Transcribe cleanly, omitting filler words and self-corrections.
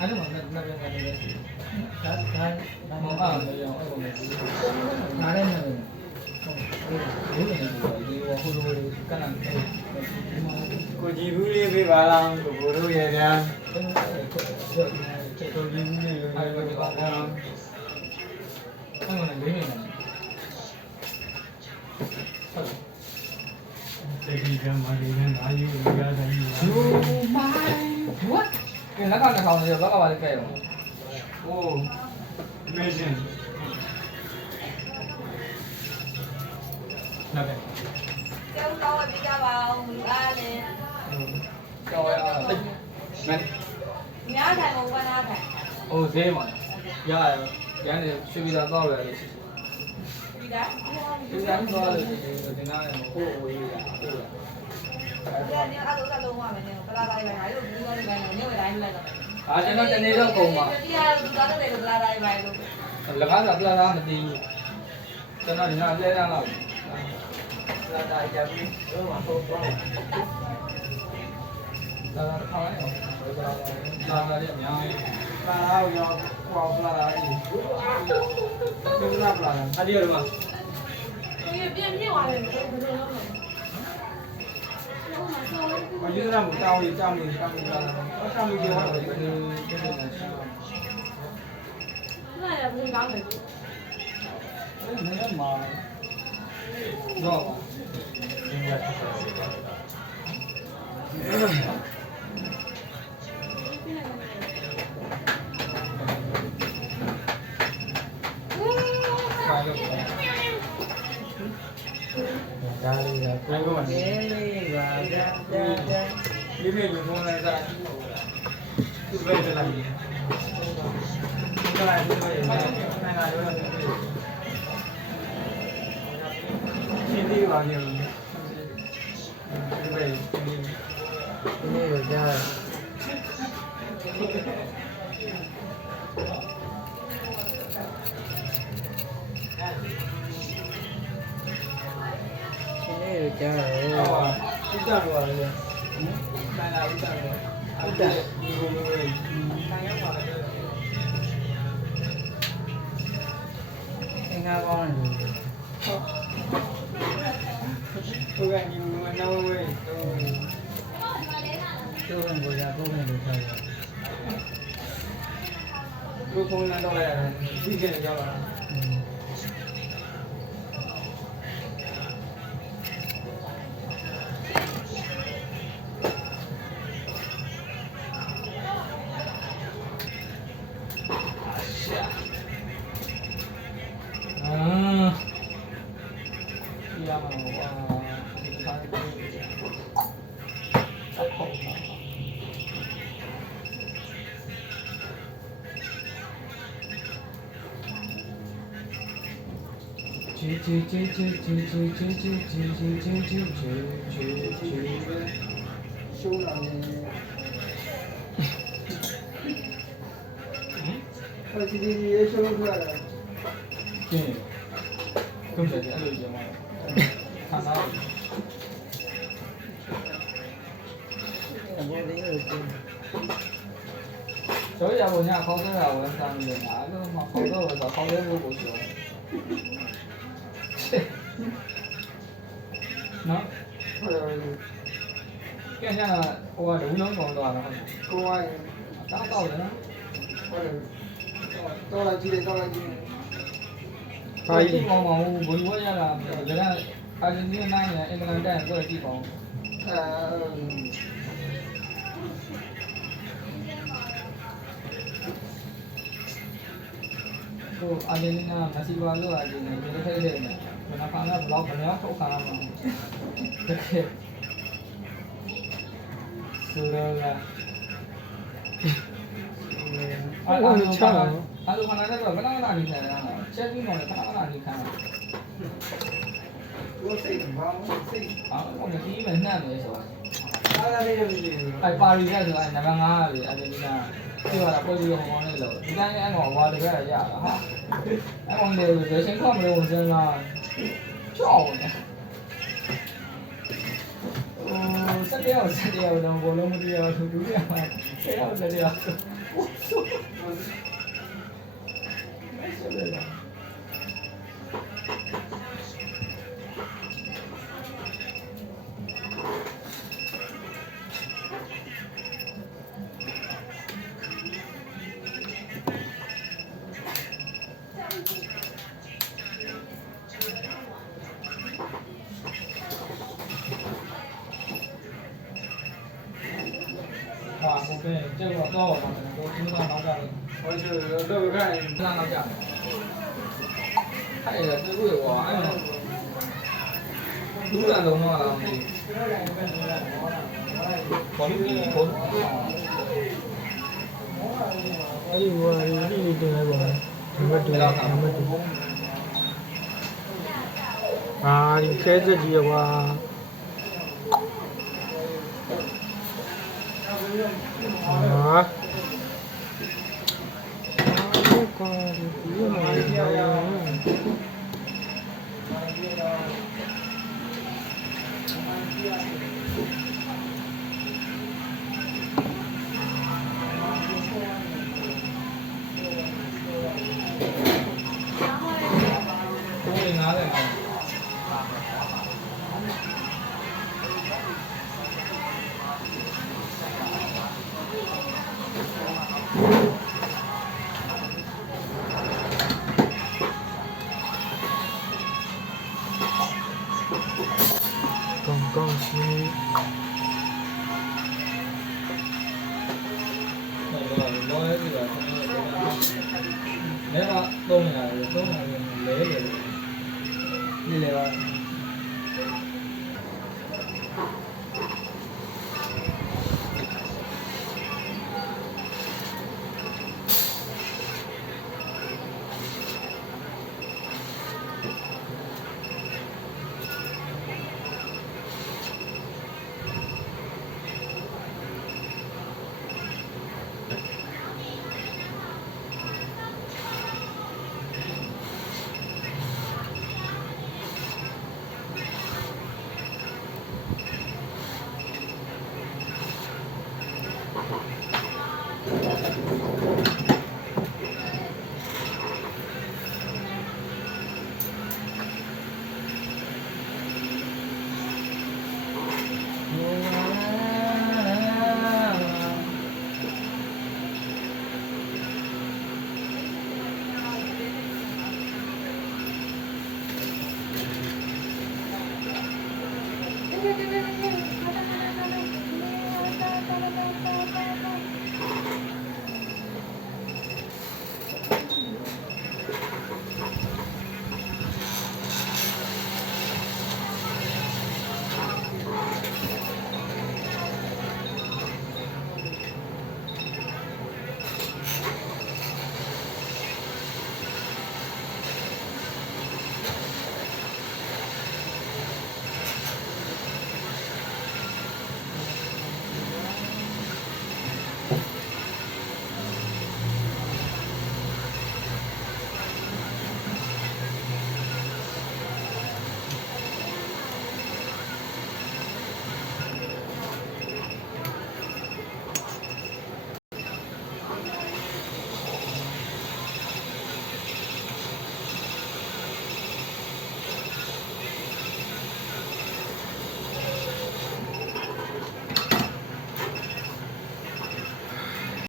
အဲ့လိုမှမပြန်နေလေဒါမအားမရောအဲ့လိုမျိုးနားရဲနေတယ်ဟုတ်ဘူးဒီဟိုဟိုလိုကနန်ကိုကြည့်ဘူးလေးပေးပါလားကိုဘိုးတို့ရဲ့ဗျာချက်ကိုကြည့်ဘူးလေးအဲ့လိုပါလားအဲ့လိုလေးနေတယ်တေဒီကမာရီနဲ့အာယူရတဲ့ယူ Oh my what ကဲလက်ကတစ်ခေါင်းလေးဘက်ကပါလေးကဲရော Oh amazing နားပဲ ကျောင်းကောင်းပြကြပါဦးအားလည်း ကျော်ရတိတ်မင်း များထိုင်မဝနာထိုင် ဟိုဈေးမှာရရန်နေရွှေပြည်သာတော့ရတယ်ရှိ ပြီးသား ဒီကနေ့တော့လေဒီနားနဲ့ကိုယ်ဝေးရဟုတ်လား ဒီနေ့အလုပ်လုံးဝမယ်နေပလာတိုင်းပဲငါတို့ဘူးလို့ပဲနေဝတိုင်းလိုက်တော့ ဒါကျွန်တော်တနေ့တော့ကုန်ပါ ဒီဟာလူသားတွေပလာတိုင်းပဲလို့ လကားစားပလာတာမသိဘူးကျွန်တော်ဒီနားလဲတန်းတော့ပလာတာကြပြီတော့မဟုတ်တော့ဒါတော့ခါလိုက်အောင်ဒါလာရအများကြီး ပလာလာရောကိုအောင်ပလာလာအေးဒီကပလာလာ အဒီရမှာ ဒီပြန်ပြည့်သွားတယ်ဘယ်လိုလုပ်လဲ မယူရမှုတောင်းရေးကြောင်းရေးတောင်းရေးလာတာအတောင်းရေးရောတော့ဒီလို ဒီလိုရှာ နားရဘူးကောင်းတယ် အဲ့နည်းမှာတော့ပါဒီကပါလို့ဒါလေးကကိုယ်ကလည်းပါကြကြဒီနေ့လူပုံလိုက်တာဒီဘက်လာပြီဒီကလည်းဒီဘက်နိုင်လာတော့ရှင်းသေးပါညဒီဘက်ဒီနေ့ရကြကြားတယ်ဟုတ်ပါဥဒ္ဒရောလည်းနိုင်လာဥဒ္ဒရောဥဒ္ဒဒီလိုလိုနိုင်ရပါလေအင်္ဂါကောင်းတယ်ဟုတ်ကဲ့ဒီလိုနော်ဝေးတော့ကိုရပုံနဲ့လို့ထားရကိုပုံနဲ့တော့လည်းဒီကနေ့ကြောက်လာ修了呢，我今天也修出来了。对，更在家里边嘛，看到。所以我家考试啊，我上面哪个嘛考试我考考的都不行。နော်ပြန်ကြဟိုကဒုလုံးကုန်သွားတာကိုကတားတော့တယ်နော်ဟုတ်တယ်တော့လာကြည့်တယ်တော့လာကြည့်တယ်ဟာကြီးကောင်းပါဘူးဘယ်လိုရတာဒါကအာဂျင်တီးနားနဲ့အင်္ဂလန်တက်ကိုကြည့်ပါဦးကိုအာဂျင်တီးနားမက်ဆီဘာလို့အာဂျင်တီးနားဒီလိုထိုက်တယ်ဘယ်နှခါမှဘလောက်ဘယ်နှထုတ်ခါမှမတကယ်ဆိုတော့အားလုံးချာအားလုံးခဏကတော့ဘယ်လောက်လာနေကြလဲချက်ပြီးတော့ခဏခဏနေခံလို့စိတ်ဘာမှစိတ်အားလုံးကဒီမဲ့နှံ့နေဆိုအားလည်းလည်းမရှိဘူးအဲပါရီကဆိုတာနံပါတ်5ပဲအာဂျင်တီးနားပြောတာပေါ်ပြီးဟောင်းနေလို့ဒီတိုင်းအဲ့တော့ဝါတကယ်ရတာဟာအဲ့ကောင်တွေဘယ်ချိန်မှမလို့စဉ်းစားကြောက်နေ ဆက်တရားတော့ဘောလုံးမတရားဘူးဒုတိယမှာဆက်တရားဆက်တရားဆက်တရားဟာကိုပဲကြောက်တော့တော့တော့သူကနောက်ကြတယ် 我去，这个看， သူကနောက်ကြတယ်အဲ့ဒါသူ့ရဲ့ကွာအဲ့ဒါလူလာလုံးတော့လားမသိဘောလုံးကြီးဘောလုံးအဲ့ဒီဟိုဒီလေးတင်လိုက်ပါဒီဘက်တင်လိုက်ဒီဘက်တင်အာဒီခဲစက်ကြီးကွာအာကောဒီမှာကိုယ်နားတယ်နော်ကောင်းစီ တော့လည်းဒီကလည်းကတော့300လဲလေပါ